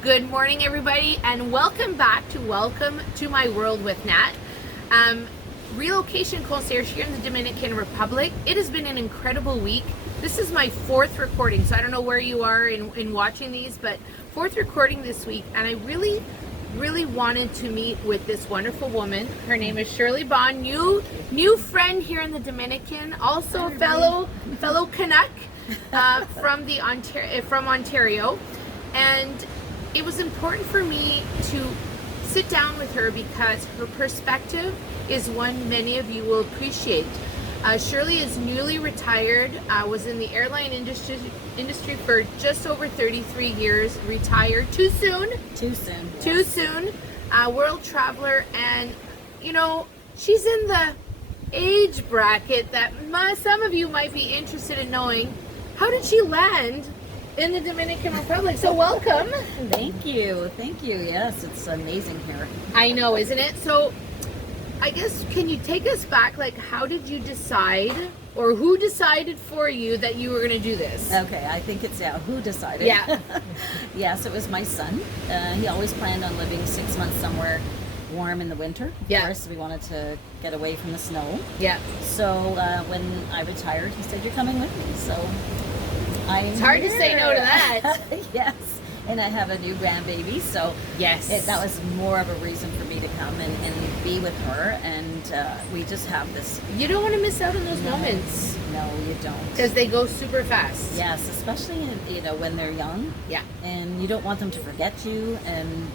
Good morning, everybody, and welcome to my world with Nat. Relocation Concierge here in the Dominican Republic. It has been an incredible week. This is my fourth recording, so I don't know where you are in watching these, but fourth recording this week, and I really wanted to meet with this wonderful woman. Her name is Shirley Bond, new friend here in the Dominican, also a fellow Canuck from Ontario, and it was important for me to sit down with her because her perspective is one many of you will appreciate. Shirley is newly retired, was in the airline industry for just over 33 years, retired too soon, world traveler, and she's in the age bracket that some of you might be interested in knowing. How did she land in the Dominican Republic? So welcome. Thank you. Yes, it's amazing here. I know, isn't it? So I guess, can you take us back? Like, how did you decide, or who decided for you that you were going to do this? Okay, I think it's who decided. Yeah. Yes, it was my son. He always planned on living 6 months somewhere warm in the winter. Of course, we wanted to get away from the snow. Yeah. So when I retired, he said, "You're coming with me." So it's hard to say no to that. Yes. And I have a new grandbaby, so yes, that was more of a reason for me to come and be with her. And we just have this. You don't want to miss out on those moments. No, you don't. Because they go super fast. Yes, especially when they're young. Yeah. And you don't want them to forget you. And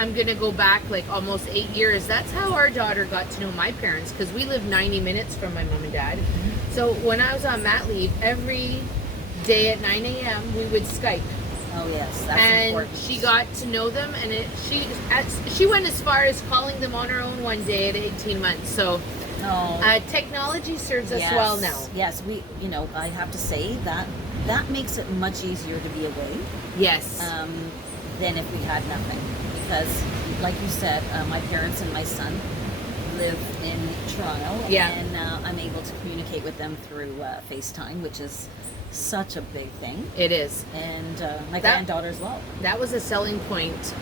I'm gonna go back like almost 8 years. That's how our daughter got to know my parents, because we live 90 minutes from my mom and dad. Mm-hmm. So when I was on mat leave, every day at 9 a.m. we would Skype. Oh yes, that's important. And she got to know them, and she went as far as calling them on her own one day at 18 months. So technology serves us well now. Yes, I have to say that makes it much easier to be away. Yes. Than if we had nothing, because like you said, my parents and my son live in Toronto, and I'm able to communicate with them through FaceTime, which is such a big thing. It is. And my granddaughter as well. That was a selling point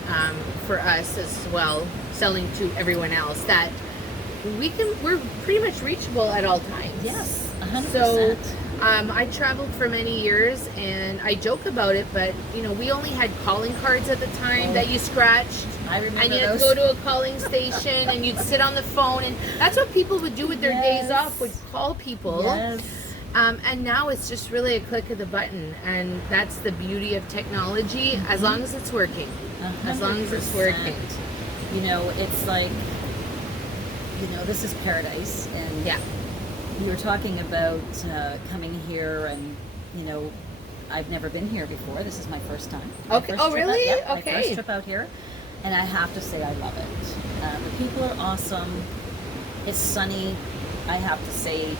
for us as well, selling to everyone else, that we're pretty much reachable at all times. Yes, 100%. So I traveled for many years, and I joke about it, but we only had calling cards at the time that you scratched. I remember and you'd those. go to a calling station and you'd sit on the phone, and that's what people would do with their days off, would call people. Yes. And now it's just really a click of the button, and that's the beauty of technology, as long as it's working. 100%. As long as it's working. It's like, this is paradise. And you were talking about coming here, and I've never been here before. This is my first time. Okay. Oh, really? My first trip out here, and I have to say I love it. The people are awesome. It's sunny. I have to say,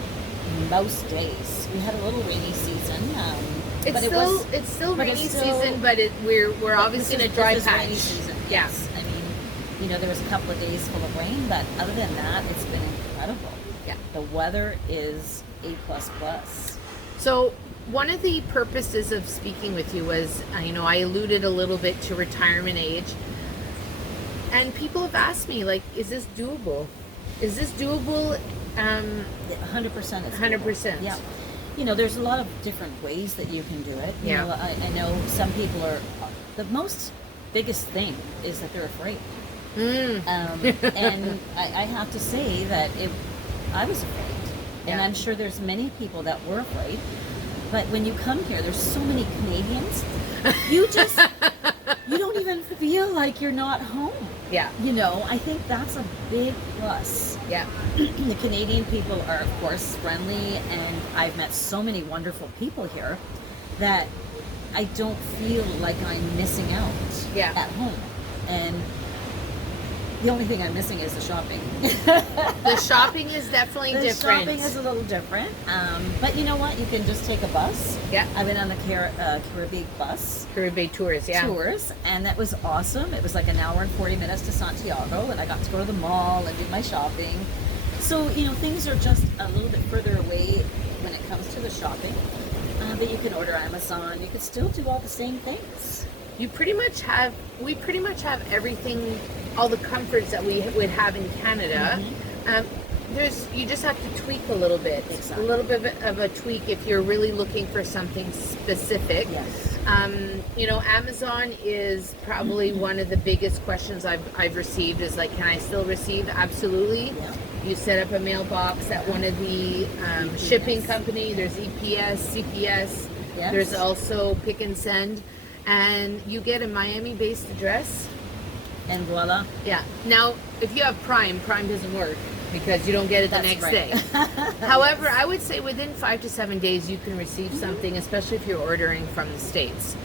most days. We had a little rainy season. It's still rainy season, but we're obviously in a dry patch. Rainy season. Yes. I mean, there was a couple of days full of rain, but other than that, it's been incredible. Yeah. The weather is A++. So one of the purposes of speaking with you was, I alluded a little bit to retirement age, and people have asked me, like, is this doable? Is this doable? 100%. 100%. Yeah. There's a lot of different ways that you can do it. I know some people are. The most biggest thing is that they're afraid. And I have to say that I was afraid, and I'm sure there's many people that were afraid. But when you come here, there's so many Canadians. You don't even feel like you're not home. Yeah. I think that's a big plus. Yeah. The Canadian people are, of course, friendly, and I've met so many wonderful people here that I don't feel like I'm missing out at home. And the only thing I'm missing is the shopping. The shopping is definitely different. The shopping is a little different. But you know what? You can just take a bus. Yeah. I've been on the Caribbean bus. Caribbean tours, Tours, and that was awesome. It was like an hour and 40 minutes to Santiago, and I got to go to the mall and do my shopping. So, things are just a little bit further away when it comes to the shopping. that you can order Amazon. You can still do all the same things. We pretty much have everything, all the comforts that we would have in Canada. You just have to tweak a little bit. Exactly. A little bit of a tweak if you're really looking for something specific. Yes. Amazon is probably one of the biggest questions I've received is like, can I still receive? Absolutely. Yeah. You set up a mailbox at one of the shipping company. There's EPS, CPS. Yes. There's also Pick and Send. And you get a Miami-based address. And voila. Yeah. Now, if you have Prime doesn't work because you don't get it the next day. However, I would say within 5 to 7 days you can receive something, especially if you're ordering from the States.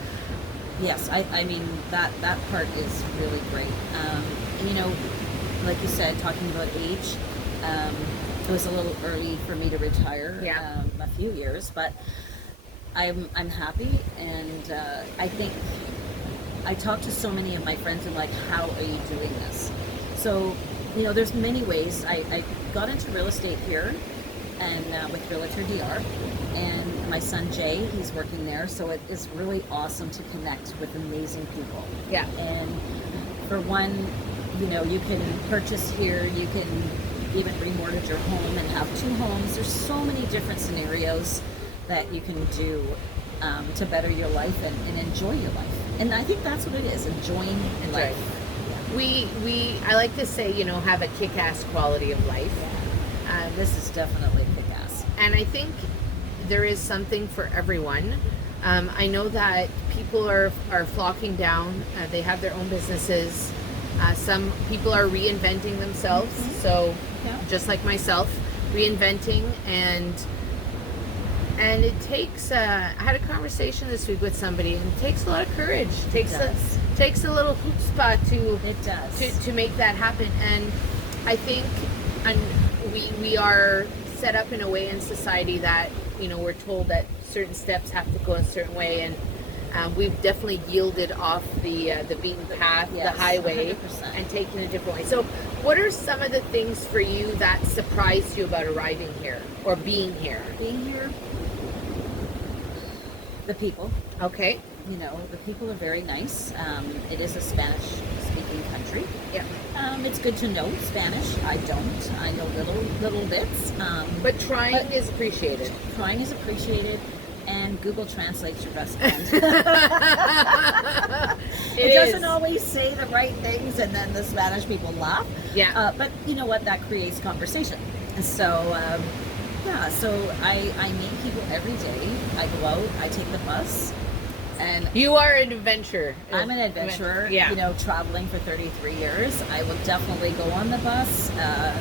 Yes, I mean, that part is really great. Like you said, talking about age, it was a little early for me to retire. Yeah. A few years, but I'm happy, and I think I talk to so many of my friends and like, how are you doing this? So, there's many ways. I got into real estate here, and with Realtor DR, and my son Jay, he's working there, so it is really awesome to connect with amazing people. Yeah. And for one, you can purchase here, you can even remortgage your home and have 2 homes. There's so many different scenarios that you can do to better your life and enjoy your life. And I think that's what it is, enjoying life. I like to say, have a kick-ass quality of life. This is definitely kick-ass. And I think there is something for everyone. I know that people are flocking down. They have their own businesses. Some people are reinventing themselves. So just like myself, reinventing and it takes. I had a conversation this week with somebody, and it takes a lot of courage. It takes a little chutzpah to make that happen. And I think, we are set up in a way in society that we're told that certain steps have to go a certain way, and we've definitely yielded off the beaten path, yes, the highway, 100%. and taken a different way. So, what are some of the things for you that surprised you about arriving here or being here? Being here, the people. Okay. The people are very nice. It is a Spanish-speaking country. Yeah. It's good to know Spanish. I don't. I know little bits. But trying is appreciated. Trying is appreciated, and Google translates your best friend. It doesn't always say the right things, and then the Spanish people laugh. Yeah. But you know what? That creates conversation. And so, so I meet people every day. I go out. I take the bus. And you are an adventurer. I'm an adventurer. Yeah. Traveling for 33 years. I will definitely go on the bus. And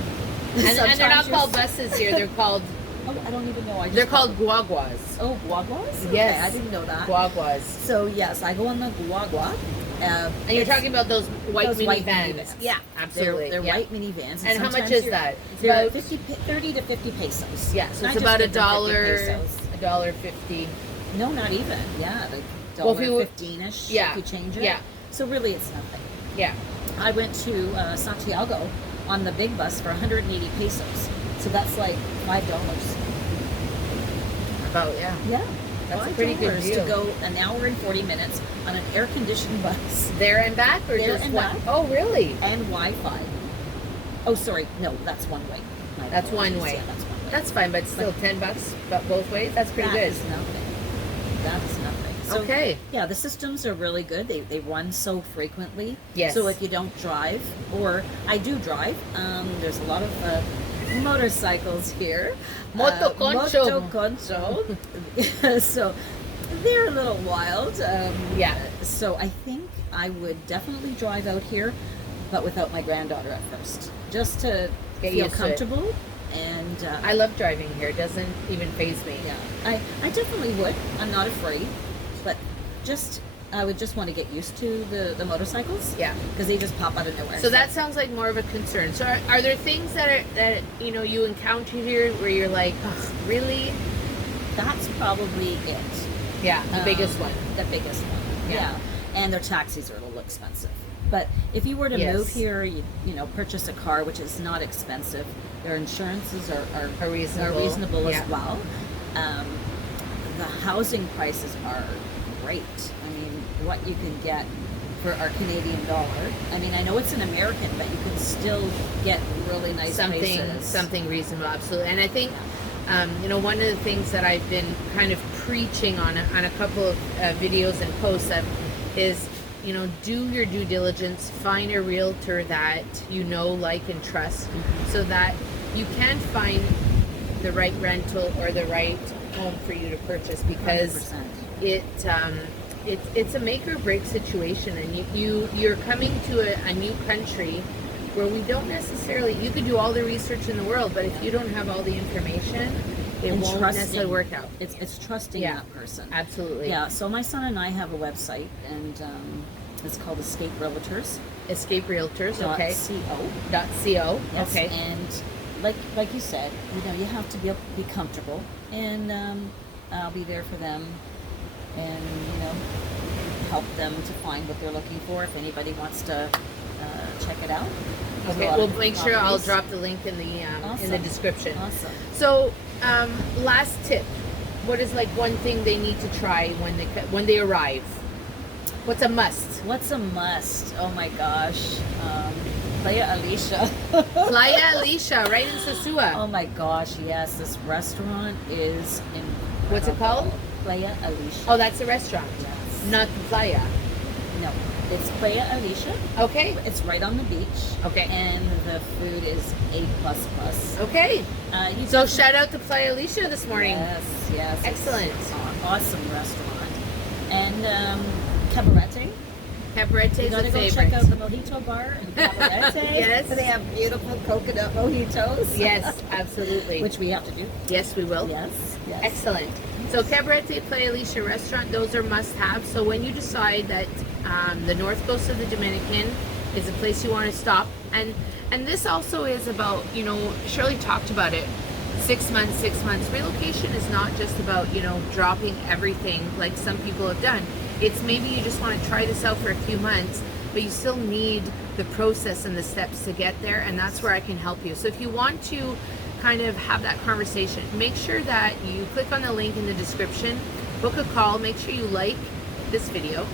they're not called buses here. They're called. Oh, I don't even know. They're called guaguas. Oh, guaguas? Okay, Yes. I didn't know that. Guaguas. So yes, I go on the guagua. And you're talking about those white minivans. Yeah, absolutely. They're white minivans. And how much is that? They're About 30 to 50 pesos. Yeah, so I it's just about give them 50 pesos. $1.50. No, not even. Yeah, like Well, if you $1.15-ish yeah, if you change it. yeah. So really, it's nothing. Yeah. I went to Santiago on the big bus for 180 pesos. So that's like $5. About Yeah. That's a pretty good deal. To go an hour and 40 minutes on an air-conditioned bus. There and back, or There just and one? back. Oh, really? And Wi-Fi. Oh, sorry. No, that's one way. My That's apologies. one way. Yeah, that's one way. That's fine, but still $10, but both ways. That's pretty That good. is nothing. That is nothing. So, Okay. Yeah, the systems are really good. They run so frequently. Yes. So if you don't drive, or I do drive, there's a lot of motorcycles here. Moto concho. Moto concho. So they're a little wild. Yeah. So I think I would definitely drive out here, but without my granddaughter at first, just to Get feel used to it. comfortable. And I love driving here. It doesn't even faze me. yeah, I definitely would. I'm not afraid, but I would just want to get used to the motorcycles. Yeah. Because they just pop out of nowhere. So that sounds like more of a concern. So are there things that you encounter here where you're like, oh, really? That's probably it. Yeah, the biggest one. The biggest one. Yeah. And their taxis are a little expensive. But if you were to Yes. move here, you purchase a car, which is not expensive. Their insurances are Reasonable. reasonable Yeah. as well. the housing prices are great. I mean, what you can get for our Canadian dollar. I mean, I know it's an American, but you can still get really nice places. Something reasonable, absolutely. And I think, you know, one of the things that I've been kind of preaching on a couple of videos and posts is, you know, do your due diligence, find a realtor that you know, like, and trust, so that you can find the right rental or the right home for you to purchase, because 100%. It's a make or break situation, and you're coming to a new country where we don't necessarily, you could do all the research in the world, but if you don't have all the information, it won't necessarily work out. It's trusting that person. Absolutely. Yeah, so my son and I have a website, and it's called Escape Realtors. Escape Realtors, okay. .co. Yes, okay. And like you said, you know, you have to be comfortable, and I'll be there for them, and, you know, help them to find what they're looking for if anybody wants to check it out. Okay, we'll make sure I'll drop the link in the description. Awesome. So, last tip: what is like one thing they need to try when they arrive? What's a must? What's a must? Oh my gosh, Playa Alicia. Playa Alicia, right in Sosua. Oh my gosh, yes, this restaurant is incredible. What's it called? Playa Alicia. Oh, that's a restaurant. Yes. Not the playa. No, it's Playa Alicia. Okay. It's right on the beach. Okay. And the food is A++. Okay. So shout out to Playa Alicia this morning. Yes. Excellent. It's an awesome restaurant. And Cabarete. Cabarete is a favorite. You gotta go check out the Mojito Bar in Cabarete. Yes. They have beautiful coconut mojitos. Yes, absolutely. Which we have to do. Yes, we will. Yes. Excellent. So Cabarete, Playa Alicia restaurant, those are must-have. So when you decide that the north coast of the Dominican is a place you want to stop, and this also is about, you know, Shirley talked about it, 6 months. Relocation is not just about, you know, dropping everything like some people have done. It's maybe you just want to try this out for a few months, but you still need the process and the steps to get there, and that's where I can help you. So if you want to kind of have that conversation, make sure that you click on the link in the description, book a call, make sure you like this video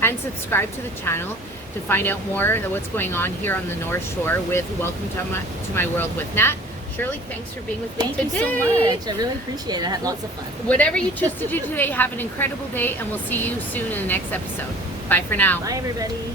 and subscribe to the channel to find out more of what's going on here on the North Shore with Welcome to My World with Nat. Shirley, thanks for being with me today. Thank you so much. I really appreciate it. I had lots of fun. Whatever you choose to do today, have an incredible day, and we'll see you soon in the next episode. Bye for now. Bye, everybody.